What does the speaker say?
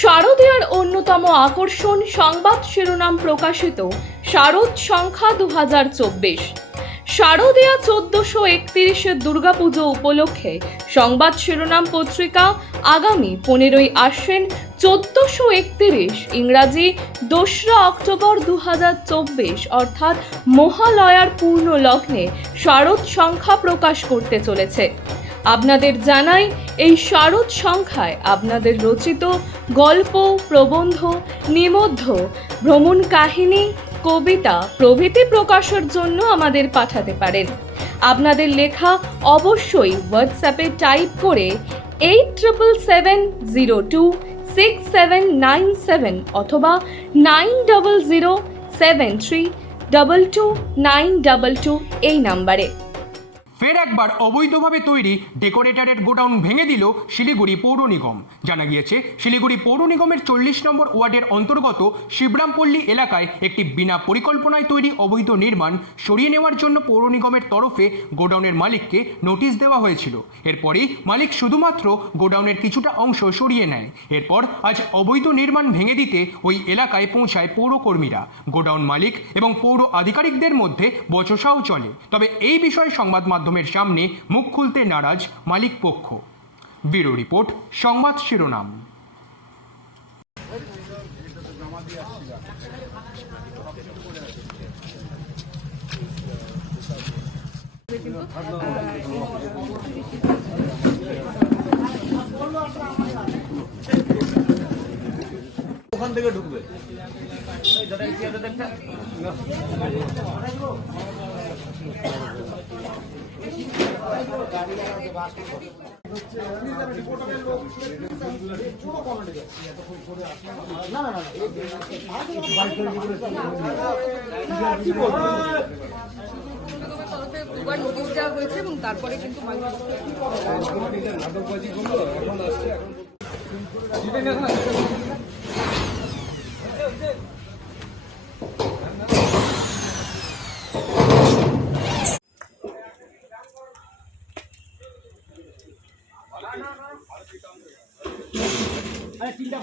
শারদীয়ার অন্যতম আকর্ষণ সংবাদ শিরোনাম প্রকাশিত শারদ সংখ্যা 2024। শারদীয়া 1431 দুর্গাপুজো উপলক্ষে সংবাদ শিরোনাম পত্রিকা আগামী 15ই আশ্বিন 1431 ইংরাজি 2রা অক্টোবর 2024 অর্থাৎ মহালয়ার পূর্ণ লগ্নে শারদ সংখ্যা প্রকাশ করতে চলেছে। আপনাদের জানাই, এই শারদ সংখ্যায় আপনাদের রচিত গল্প, প্রবন্ধ, নিবন্ধ, ভ্রমণ কাহিনী, কবিতা প্রভৃতি প্রকাশের জন্য আমাদের পাঠাতে পারেন। আপনাদের লেখা অবশ্যই হোয়াটসঅ্যাপে টাইপ করে 8770267997 অথবা 9007322922 এই নাম্বারে। ফের একবার অবৈধভাবে তৈরি ডেকোরেটরের গোডাউন ভেঙে দিল শিলিগুড়ি পৌর নিগম। জানা গিয়েছে, শিলিগুড়ি পৌর নিগমের 40 নম্বর ওয়ার্ডের অন্তর্গত শিবরামপল্লী এলাকায় একটি বিনা পরিকল্পনায় তৈরি অবৈধ নির্মাণ সরিয়ে নেওয়ার জন্য পৌর নিগমের তরফে গোডাউনের মালিককে নোটিশ দেওয়া হয়েছিল। এরপরই মালিক শুধুমাত্র গোডাউনের কিছুটা অংশ সরিয়ে নেয়। এরপর আজ অবৈধ নির্মাণ ভেঙে দিতে ওই এলাকায় পৌঁছায় পৌরকর্মীরা। গোডাউন মালিক এবং পৌর আধিকারিকদের মধ্যে বচসাও চলে। তবে এই বিষয়ে সংবাদ মাধ্যমের সামনে মুখ খুলতে নারাজ মালিক পক্ষ। ব্যুরো রিপোর্ট, সংবাদ শিরোনাম। ওখান থেকে ঢুকবে দুবার নোটিশ দেওয়া হয়েছে এবং তারপরে কিন্তু চিন্তা